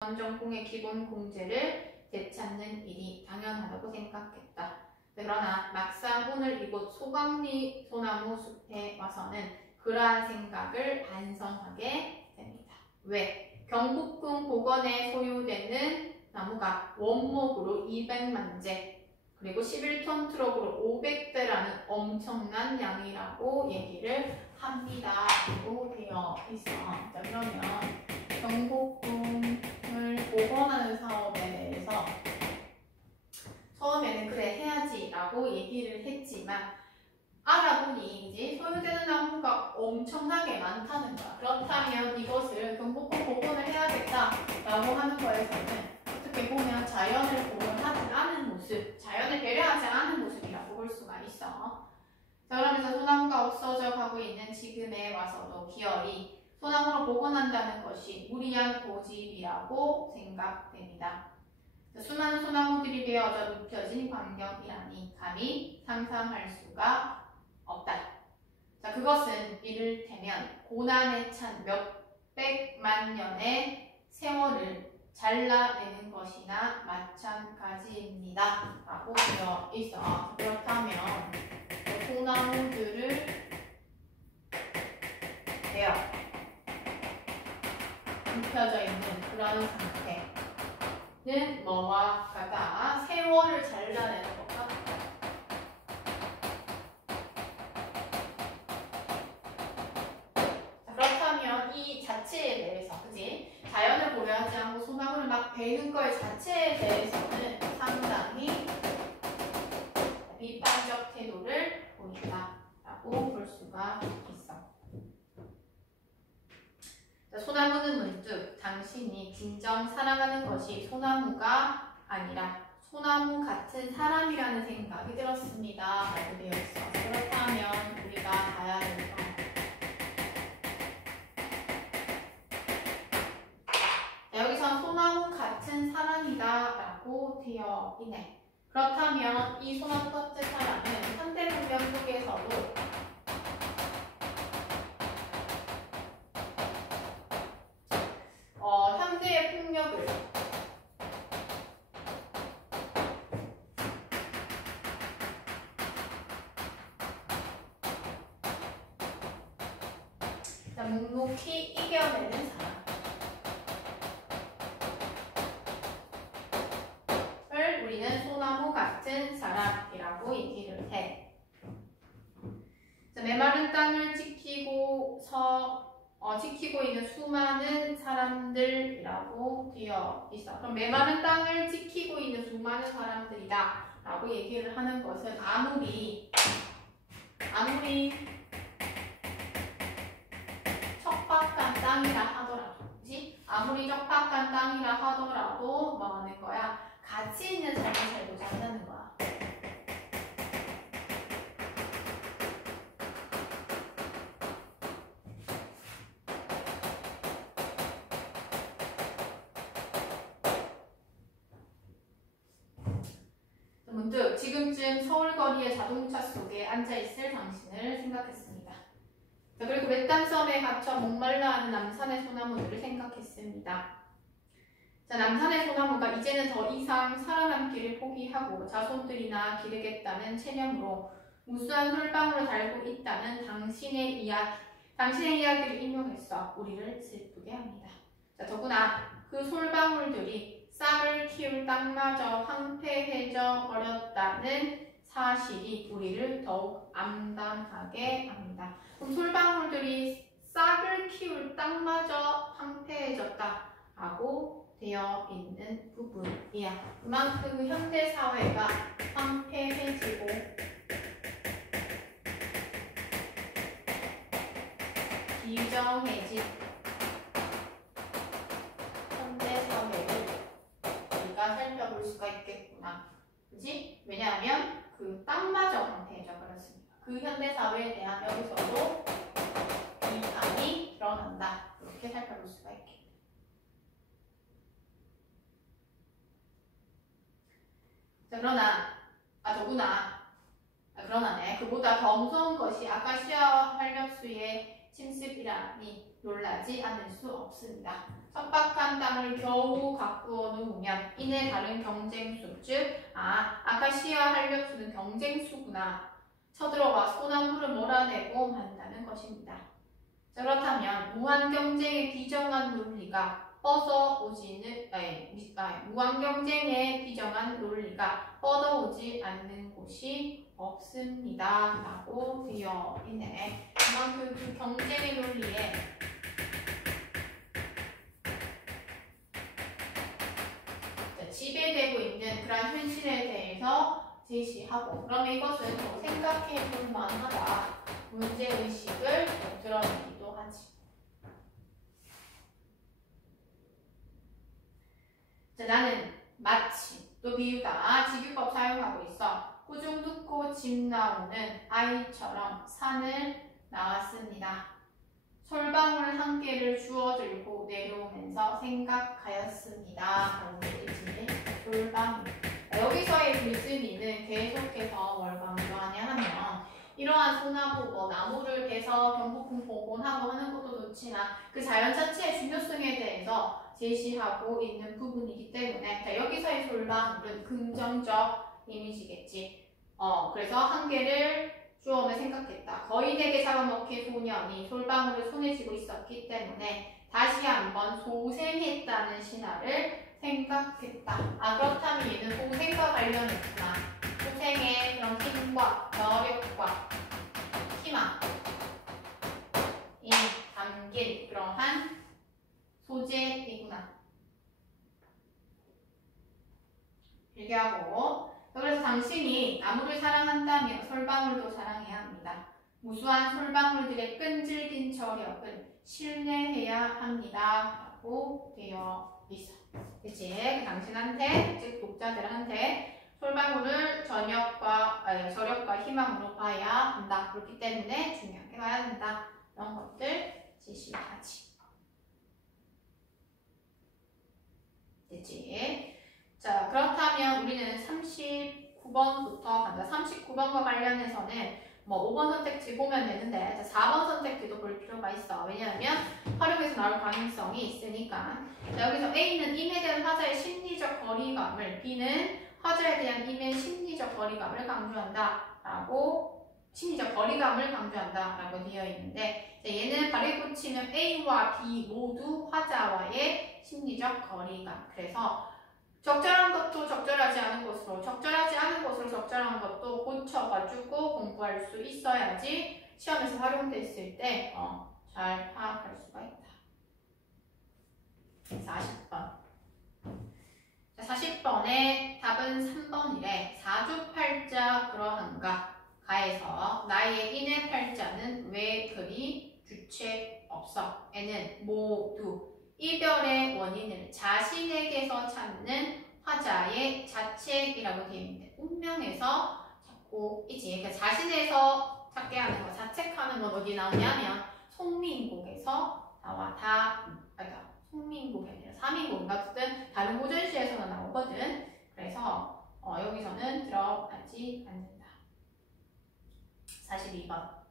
전공의 기본 공제를 되찾는 일이 당연하다고 생각했다. 그러나 막상 오늘 이곳 소강리 소나무 숲에 와서는 그러한 생각을 반성하게 됩니다. 왜? 경북군 복원에 소유되는 나무가 원목으로 200만 재, 그리고 11톤 트럭으로 500대라는 엄청난 양이라고 얘기를 합니다. 라고 되어 있어. 자, 그러면 경북군을 복원하는 사업에 대해서 처음에는 그래 해야지 라고 얘기를 했지만 알아보니 이제 소유되는 나무가 엄청나게 많다는 거야. 그렇다면 이것을 경북군 복원을 해야겠다 라고 하는 거에서는 어떻게 보면 자연을 복원하지 않은 모습, 자연을 배려하지 않은 모습이라고 볼 수가 있어. 자, 그러면서 소나무가 없어져 가고 있는 지금에 와서도 기어이 소나무로 복원한다는 것이 무리한 고집이라고 생각됩니다. 수많은 소나무들이 베어져 눕혀진 광경이라니 감히 상상할 수가 없다. 자, 그것은 이를테면 고난에 찬 몇백만 년의 세월을 잘라내는 것이나 마찬가지입니다. 라고 되어 있어. 그렇다면 소나무들을 베어 눕혀져 있는 그런 상태는 뭐와 같아? 세월을 잘라내는 것과 같다. 그렇다면 이 자체에 대해서, 그지? 자연을 고려하지 않고 소나무를 막 베는 것 자체에 대해서는 상당히 비판적 태도를 보인다라고 볼 수가 있어. 소나무는 문득 당신이 진정 사랑하는 것이 소나무가 아니라 소나무 같은 사람이라는 생각이 들었습니다. 라고 되어 있어. 그렇다면 우리가 봐야 할 것. 여기서 소나무 같은 사람이다 라고 되어 있네. 그렇다면 이 소나무 같은 사람은 현대 문명 속에서도 현대의 폭력을 묵묵히 이겨내는 사람을 우리는 소나무 같은 사람이라고 얘기를 해. 자, 메마른 땅을 지키고 있는 수많은 사람들이라고 되어 있어. 그럼 메마른 땅을 지키고 있는 수많은 사람들이다 라고 얘기를 하는 것은 아무리 척박한 땅이라 하더라도, 그치? 아무리 척박한 땅이라 하더라도 뭐 하는 거야? 가치 있는 삶을 살고자 한다는 거야. 문득 지금쯤 서울거리의 자동차 속에 앉아있을 당신을 생각했습니다. 자, 그리고 외딴섬에 갇혀 목말라하는 남산의 소나무들을 생각했습니다. 자, 남산의 소나무가 이제는 더 이상 살아남기를 포기하고 자손들이나 기르겠다는 체념으로 무수한 솔방울을 달고 있다는 당신의 이야기를 인용했어 우리를 슬프게 합니다. 자, 더구나 그 솔방울들이 싹을 키울 땅마저 황폐해져 버렸다는 사실이 우리를 더욱 암담하게 합니다. 그럼 솔방울들이 싹을 키울 땅마저 황폐해졌다라고 되어 있는 부분이야. 그만큼 현대사회가 황폐해지고 비정해진 현대사회를 우리가 살펴볼 수가 있겠구나. 그치? 왜냐하면 그 땅마저 황폐해져 버렸습니다. 그 현대사회에 대한 여기서도 비판이 드러난다. 이렇게 살펴볼 수가 있겠다. 자, 그러나네. 그보다 더 무서운 것이 아카시아 활력수의 침습이라니 놀라지 않을 수 없습니다. 척박한 땅을 겨우 가꾸어 놓으면 이내 다른 경쟁수, 즉 아카시아 한렵수는 경쟁수구나. 쳐들어와 소나무를 몰아내고 만다는 것입니다. 자, 그렇다면 무한 경쟁의 비정한 논리가 무한 경쟁의 비정한 논리가 뻗어오지 않는 곳이 없습니다. 라고 되어 있네. 그만큼 그 경쟁의 논리에 지배되고 있는 그런 현실에 대해서 제시하고, 그러면 이것은 또 생각해 볼 만하다. 문제의식을 드러내기도 하지. 자, 나는 마치 또 비유다. 직유법 사용하고 있어. 꾸중 듣고 집 나오는 아이처럼 산을 나왔습니다. 솔방울 한 개를 주워 들고 내려오면서 생각하였습니다. 라고 되지. 솔방울. 여기서의 글쓰기는 계속해서 뭘 강조하냐 하면, 이러한 소나무, 나무를 베서 경복궁 복원하고 하는 것도 좋지만 그 자연 자체의 중요성에 대해서 제시하고 있는 부분이기 때문에, 자, 여기서의 솔방울은 긍정적 이미지겠지. 그래서 한 개를 주워오며 생각했다. 거인에게 잡아먹힌 소년이 솔방울을 손에 쥐고 있었기 때문에 다시 한번 소생했다는 신화를 생각했다. 그렇다면 얘는 소생과 관련했구나. 소생의 그런 힘과 여력과 희망이 담긴 그러한 소재이구나. 이렇게 하고, 그래서 당신이 나무를 사랑한다면 솔방울도 사랑해야 합니다. 무수한 솔방울들의 끈질긴 저력은 신뢰해야 합니다. 라고 되어 있어. 그치? 당신한테, 즉 독자들한테 솔방울을 저력과 희망으로 봐야 한다. 그렇기 때문에 중요하게 봐야 된다. 이런 것들 제시하지. 됐지? 자, 그렇다면 우리는 39번부터 간다. 39번과 관련해서는 5번 선택지 보면 되는데, 자, 4번 선택지도 볼 필요가 있어. 왜냐하면 활용에서 나올 가능성이 있으니까. 자, 여기서 A는 임에 대한 화자의 심리적 거리감을, B는 화자에 대한 임의 심리적 거리감을 강조한다. 심리적 거리감을 강조한다. 라고 되어 있는데, 자, 얘는 발에 꽂히면 A와 B 모두 화자와의 심리적 거리감. 그래서 적절한 것도 적절하지 않은 것으로, 적절하지 않은 것으로 적절한 것도 고쳐가지고 공부할 수 있어야지 시험에서 활용됐을 때 잘 파악할 수가 있다. 40번. 자, 40번의 답은 3번이래. 사주팔자 그러한가? 가에서 나의 인의 팔자는 왜 그리 주책 없어? 에는 모두 이별의 원인을 자신에게서 찾는 화자의 자책이라고 되어 있는데, 운명에서 찾고 있지. 그러니까 자신에서 찾게 하는 거, 자책하는 건 어디 나오냐면 송민곡에서 나와. 그러니까 송민곡이 아니라 사민곡인가? 어쨌든 다른 고전시에서는 나오거든. 그래서 여기서는 들어가지 않는다. 42번.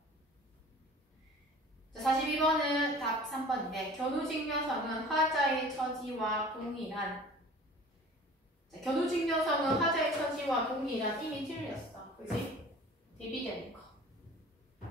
42번은 답 3번인데, 견우직녀성은 화자의 처지와 동일한, 견우직녀성은 화자의 처지와 동일한, 이미 틀렸어. 그지? 대비되는 거.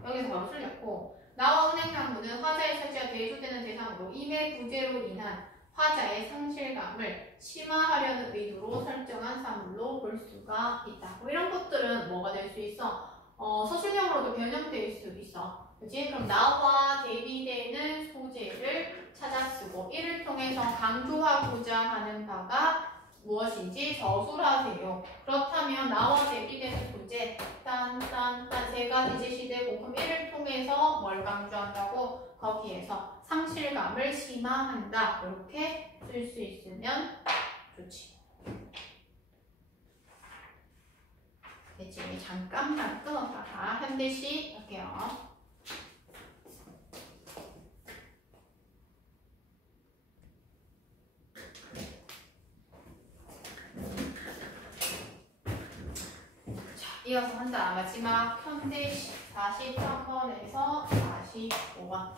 여기서 바로 틀렸고, 나와 은행나무는 화자의 처지와 대조되는 대상으로 임의 부재로 인한 화자의 상실감을 심화하려는 의도로 설정한 사물로 볼 수가 있다. 이런 것들은 뭐가 될 수 있어? 서술형으로도 변형될 수 있어. 그치? 그럼 나와 대비되는 소재를 찾아 쓰고, 이를 통해서 강조하고자 하는 바가 무엇인지 서술하세요. 그렇다면 나와 대비되는 소재 딴 세 가지 제시되고, 그럼 이를 통해서 뭘 강조한다고? 거기에서 상실감을 심화한다. 이렇게 쓸 수 있으면 좋지. 됐지? 잠깐만 끊었다가 한 대씩 할게요. 이어서 한다. 마지막 현대식 43번에서 45번.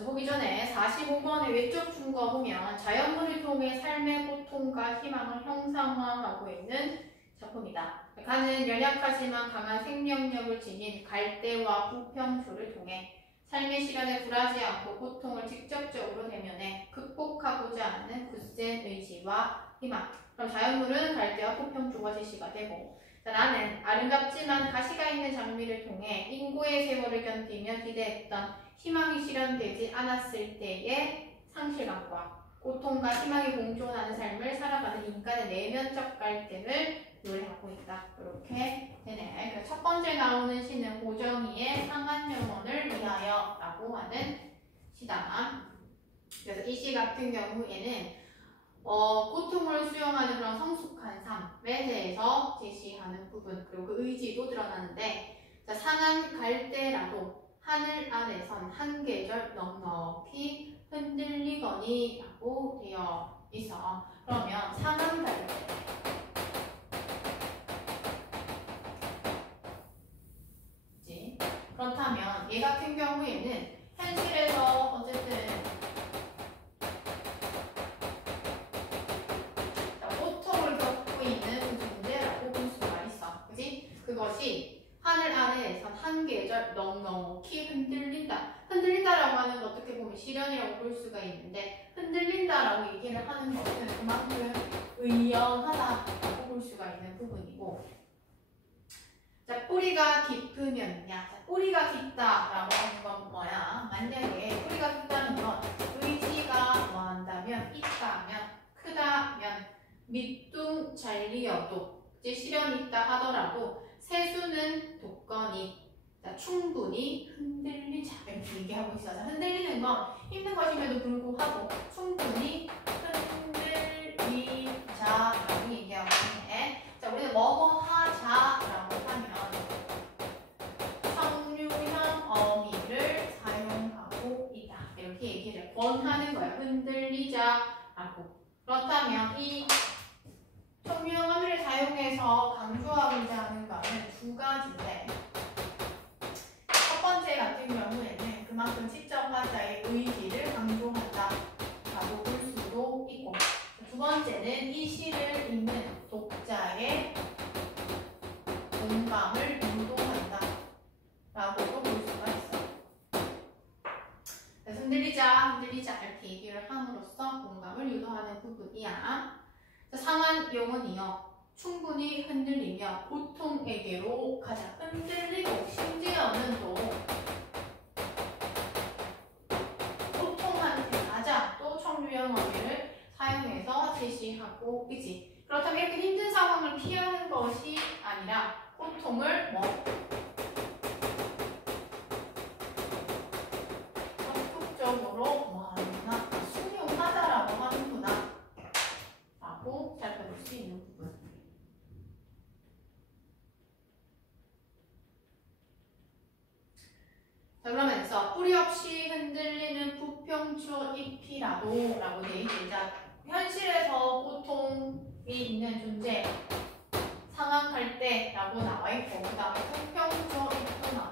먼저 보기 전에 45번의 외적 증거 보면 자연물을 통해 삶의 고통과 희망을 형상화하고 있는 작품이다. 가는 연약하지만 강한 생명력을 지닌 갈대와 부평초를 통해 삶의 시련에 굴하지 않고 고통을 직접적으로 대면해 극복하고자 하는 굳센 의지와 희망. 그럼 자연물은 갈대와 부평초가 제시가 되고, 자, 나는 아름답지만 가시가 있는 장미를 통해 인고의 세월을 견디며 기대했던 희망이 실현되지 않았을 때의 상실감과 고통과 희망이 공존하는 삶을 살아가는 인간의 내면적 갈등을 노래하고 있다. 이렇게 되네. 그래서 첫 번째 나오는 시는 고정희의 상한 영혼을 위하여 라고 하는 시다. 그래서 이 시 같은 경우에는 고통을 수용하는 그런 성숙한 삶에 대해서 제시하는 부분, 그리고 그 의지도 드러나는데, 자, 상한 갈대라도 하늘 아래선 한 계절 넉넉히 흔들리거니 라고 되어 있어. 그러면 상한 갈대, 그렇다면 얘 같은 경우에는 현실에서 어쨌든 고통을 겪고 있는 문제라고 볼 수가 있어. 그지? 그것이 하늘 아래에선 한 계절 넉넉히 흔들린다. 흔들린다라고 하는 거 어떻게 보면 시련이라고 볼 수가 있는데, 흔들린다라고 얘기를 하는 것은 그만큼 의연하다라고 볼 수가 있는 부분이고, 자, 뿌리가 깊으면야. 자, 뿌리가 깊다라고 하는 건 뭐야? 만약에 뿌리가 깊다는 건 의지가 뭐한다면, 있다면, 크다면, 밑둥 잘리어도 이제 시련이 있다 하더라도 세수는 돋거니, 자, 충분히 흔들리자 이렇게 얘기하고 있어. 자, 흔들리는 건 힘든 것임에도 불구하고 충분히 흔들리자라고 얘기하고 있네. 자, 우리는 뭐뭐 하자라고 하면 청류형 어미를 사용하고 있다. 이렇게 얘기를 권하는 거야. 흔들리자라고. 그렇다면 이 청류형 어미를 사용해서 강조하고자 하는 바는 두 가지인데, 첫 번째 같은 경우에는 그만큼 직접하자의 의지를 강조한다라고 볼 수도 있고, 두 번째는 이 시를 읽는 독자의 공감을 유도한다라고도 볼 수가 있어. 그래서 흔들리자 이렇게 얘기를 함으로써 공감을 유도하는 부분이야. 상한 영혼이여 충분히 흔들리며 고통에게로 가자. 흔들리고 심지어는 또 고통한테 가자. 또 청류형 어미를 사용해서 제시하고 있지. 그렇다면 이렇게 힘든 상황을 피하는 것이 아니라 고통을 적극적으로 하는구나, 수용하자라고 하는구나 라고 살펴볼 수 있는 부분. 자, 그러면서 뿌리 없이 흔들리는 부평초 잎이라도 라고 되어 있죠. 현실에서 고통이 있는 존재, 상황할 때라고 나와 있고, 그 다음에 부평초 잎도 나와.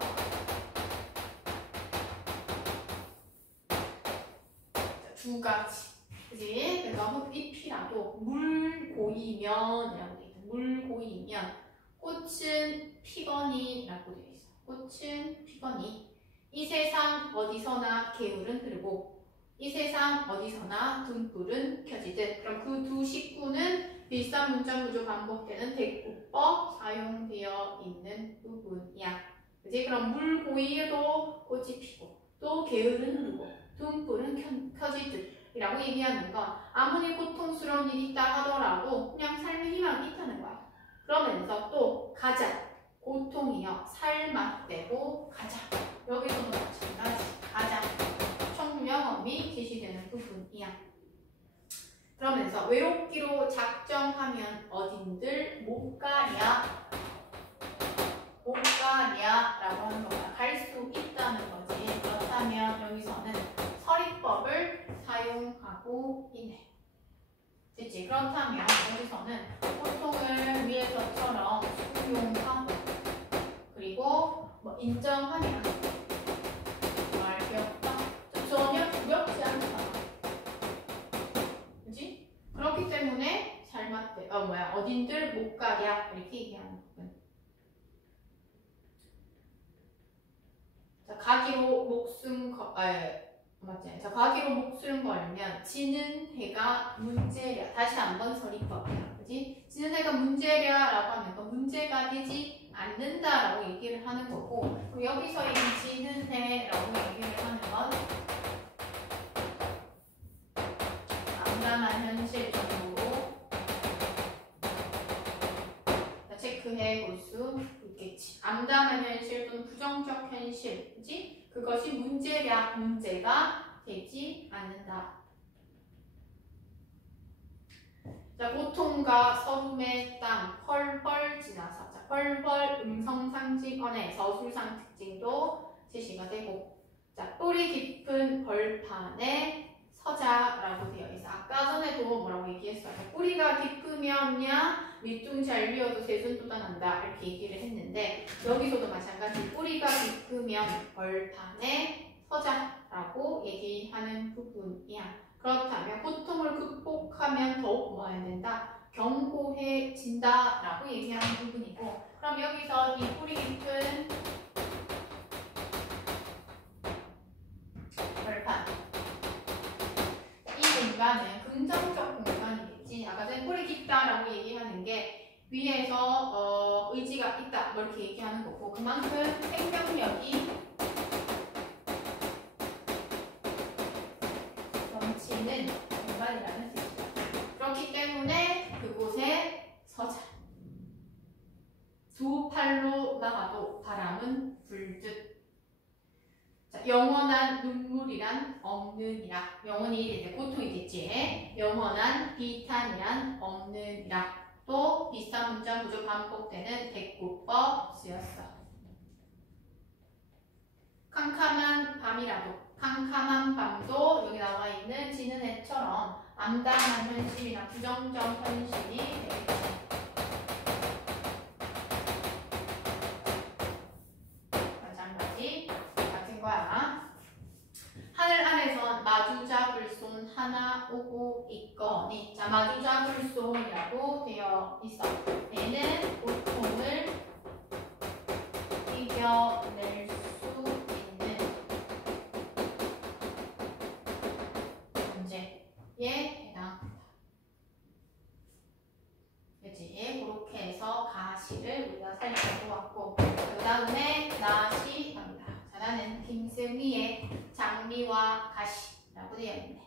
두 가지. 그지? 그래서 잎이라도 물 고이면 이라고 되어 있어. 물 고이면 꽃은 피거니라고 되어 있어. 꽃은 피거니. 이 세상 어디서나 게으른 흐르고 이 세상 어디서나 등불은 켜지듯. 그럼 그 두 식구는 비슷한 문장 구조 반복되는 대구법 사용되어 있는 부분이야. 그지? 그럼 물 고이에도 꽃이 피고 또 게으른 흐르고 등불은 켜지듯 이라고 얘기하는 건 아무리 고통스러운 일이 있다 하더라도 그냥 삶의 희망이 있다는 거야. 그러면서 또 가자. 고통이여 살맛되고 가자. 여기서도 마찬가지. 가자. 청유형어미 제시되는 부분이야. 그러면서 외롭기로 작정하면 어딘들 못 가랴. 못 가랴 라고 하는 거야. 갈 수 있다는 거지. 그렇다면 여기서는 서리법을 사용하고 있네. 됐지? 그렇다면 여기서는 고통을 위해서처럼 수용하고 그리고 인정하면 말 귀엽다. 전혀 어딘들 못 가랴 이렇게 얘기하는 부분. 자, 가기로 목숨 맞지? 자, 가기로 목숨 걸면 지는 해가 문제랴. 다시 한번 서리법이야. 그지? 지는 해가 문제랴라고 하면 그 문제가 되지 않는다라고 얘기를 하는 거고, 여기서 이 지는 해라고 얘기를 하는 건 암담한 현실 정도로 체크해 볼 수 있겠지. 암담한 현실 또는 부정적 현실, 그지? 그것이 문제랴, 문제가 되지 않는다. 자, 고통과 서름의 땅, 펄펄 지나서. 자, 펄펄 음성상징언의 서술상 특징도 제시가 되고, 자, 뿌리 깊은 벌판에 서자라고 되어 있어. 아까 전에도 뭐라고 얘기했어요? 뿌리가 깊으면야 밑둥 잘 비어도 새순 돋아난다 이렇게 얘기를 했는데, 여기서도 마찬가지 뿌리가 깊으면 벌판에 서자라고 얘기하는 부분이야. 그렇다면 고통을 극복하면 더욱 뭐 해야 된다? 견고해진다 라고 얘기하는 부분이고, 그럼 여기서 이 뿌리 깊은 벌판, 이 공간은 긍정적 공간이겠지. 아까 전에 뿌리 깊다라고 얘기하는 게 위에서 의지가 있다 뭐 이렇게 얘기하는 거고, 그만큼 생명력이 넘치는 공간이라는 뜻이죠. 그렇기 때문에 그곳에 서자. 두 팔로 나가도 바람은 불듯. 자, 영원한 눈물이란 없느니라. 영원히 이제 고통이겠지. 영원한 비탄이란 없느니라. 또 비슷한 문장 구조 반복되는 대꾸법 쓰였어. 캄캄한 밤이라도, 캄캄한 밤도 여기 나와 있는 지는 해처럼 암담한 현실이나 부정적 현실이 되겠지. 마찬가지 같은 거야. 하늘 안에선 마주 잡을 손 하나 오고 있거니. 자, 마주 잡을 손이라고 되어 있어. 얘는 고통을 이겨낼 수 있는 문제에 해당합니다. 그치? 그렇게 해서 가시를 우리가 살펴보았고, 그 다음에 나시 갑니다. 자, 나는 김승희의 장미와 가시라고 되어 있네.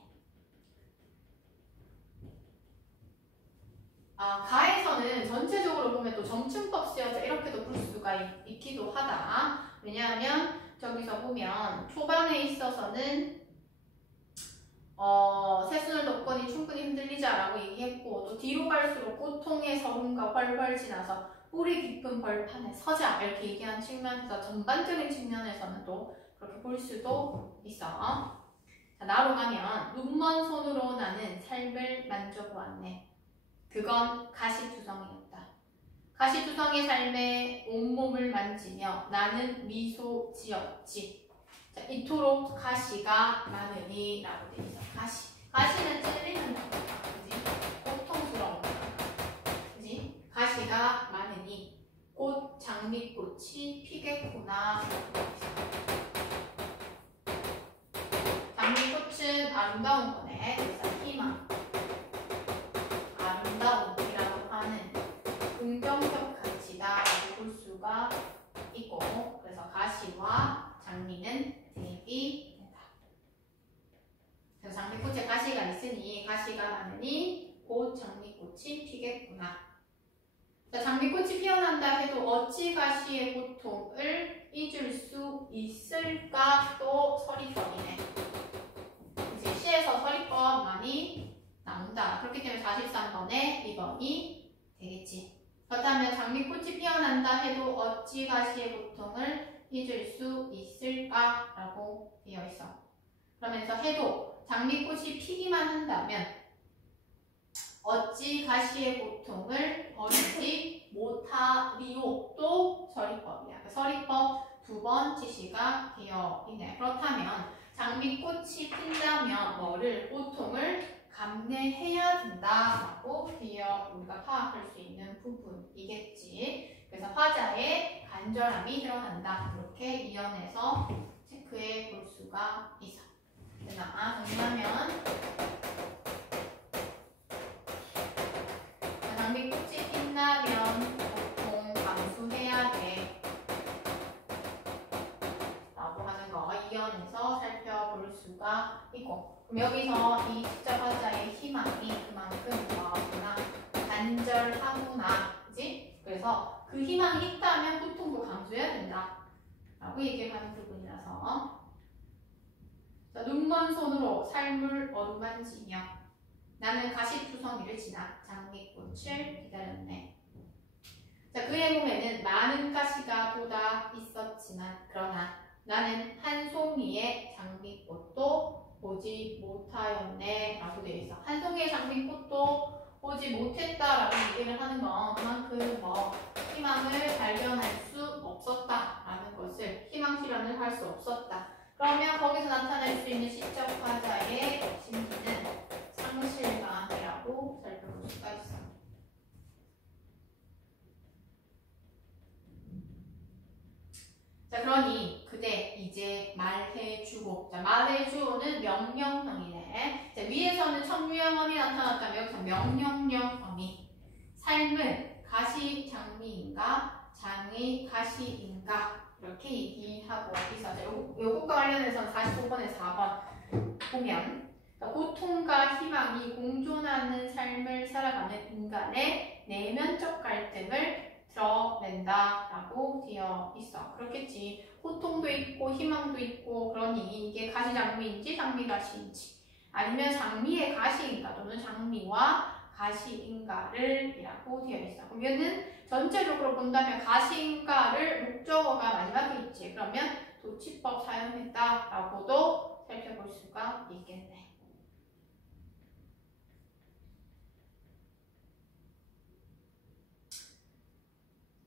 가에서는 전체적으로 보면 또 정층법 쓰여져 이렇게도 볼 수가 있기도 하다. 왜냐하면 저기서 보면 초반에 있어서는 새순을 덮거니 충분히 흔들리자라고 얘기했고, 또 뒤로 갈수록 고통의 서름과 활활 지나서 뿌리 깊은 벌판에 서자 이렇게 얘기한 측면에서 전반적인 측면에서는 또 그렇게 볼 수도 있어. 자, 나로 가면 눈먼 손으로 나는 삶을 만져보았네. 그건 가시투성이었다. 가시투성의 삶에 온몸을 만지며 나는 미소 지었지. 자, 이토록 가시가 많으니 라고 되어 있어. 가시는 찔리는 거다. 그지? 고통스러운 거다. 그지? 가시가 많으니 곧 장미꽃이 피겠구나. 장미꽃은 아름다운 거네. 그래서 희망, 아름다움이라고 하는 긍정적 가치다라고 볼 수가 있고, 그래서 가시와 장미는 대비된다. 그래서 장미꽃에 가시가 있으니 가시가 많으니 곧 장미꽃이 피겠구나. 자, 장미꽃이 피어난다 해도 어찌 가시의 고통을 잊을 수 있을까? 또 서리법이네. 이제 시에서 서리법 많이 나온다. 그렇기 때문에 43번에 2번이 되겠지. 그렇다면 장미꽃이 피어난다 해도 어찌 가시의 고통을 잊을 수 있을까? 라고 되어 있어. 그러면서 해도 장미꽃이 피기만 한다면 어찌 가시의 고통을 버리지 못하리요. 또 서리법이야. 서리법 2번 지시가 되어 있네. 그렇다면 장미꽃이 핀다면 뭐를? 고통을 감내해야 된다라고 되어 우리가 파악할 수 있는 부분이겠지. 그래서 화자의 간절함이 드러난다. 이렇게 이연에서 체크해 볼 수가 있어. 자, 정리하면 장미꽃이 빛나면 보통 감수해야 돼 라고 하는 거 이연에서 살펴볼 수가 있고, 그럼 여기서 이 직접 화자의 희망이 그만큼 뭐구나 간절하구나, 그지? 그래서 그 희망이 있다면 보통도 감수해야 된다 라고 얘기하는 부분이라서. 자, 눈먼 손으로 삶을 어루만지며 나는 가시투성이를 지나 장미꽃을 기다렸네. 자, 그의 몸에는 많은 가시가 돋아 있었지만 그러나 나는 한 송이의 장미꽃도 보지 못하였네 라고 되어 있어. 한 송이의 장미꽃도 보지 못했다라고 얘기를 하는 건 그만큼 희망을 발견할 수 없었다라는 것을, 희망 실현을 할 수 없었다. 그러면 거기서 나타날 수 있는 시적 화자의 심기는 상실감이라고 살펴볼 수가 있어. 자, 그러니 그대 이제 말해주고. 자, 말해주고는 명령형이네. 자, 위에서는 청유형음이 나타났다면 여기서 명령형음이 삶은 가시장미인가 장의 가시인가 이렇게 얘기하고 있어. 요것과 관련해서는 45번에 4번 보면 고통과 희망이 공존하는 삶을 살아가는 인간의 내면적 갈등을 드러낸다라고 되어 있어. 그렇겠지. 고통도 있고 희망도 있고, 그러니 이게 가시장미인지 장미가시인지 아니면 장미의 가시인가 또는 장미와 가시인가를 이라고 되어 있어. 그럼 얘는 전체적으로 본다면 가시인가를 목적어가 마지막에 있지. 그러면 도치법 사용했다라고도 살펴볼 수가 있겠네.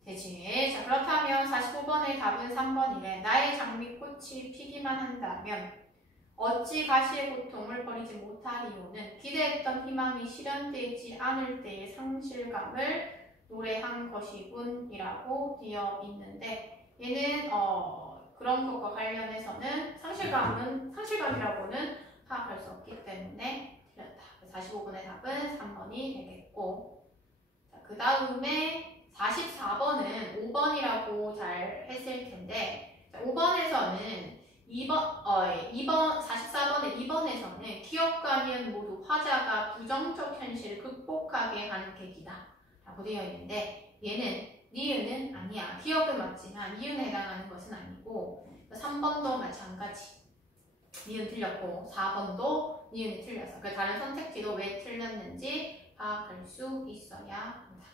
되지. 자, 그렇다면 45번의 답은 3번이래. 나의 장미꽃이 피기만 한다면 어찌 가시의 고통을 버리지 못하리오는 기대했던 희망이 실현되지 않을 때의 상실감을 노래한 것이군 이라고 되어 있는데, 얘는 그런 것과 관련해서는 상실감이라고는 파악할 수 없기 때문에 틀렸다. 45번의 답은 3번이 되겠고, 자, 그 다음에 44번은 5번이라고 잘 했을 텐데, 5번에서는 44번의 2번에서는 기업과 니은 모두 화자가 부정적 현실을 극복하게 하는 계기다 라고 되어 있는데, 얘는 니은은 아니야. 기업은 맞지만 니은에 해당하는 것은 아니고, 3번도 마찬가지. 니은 틀렸고 4번도 니은이 틀렸어. 그 다른 선택지도 왜 틀렸는지 파악할 수 있어야 한다.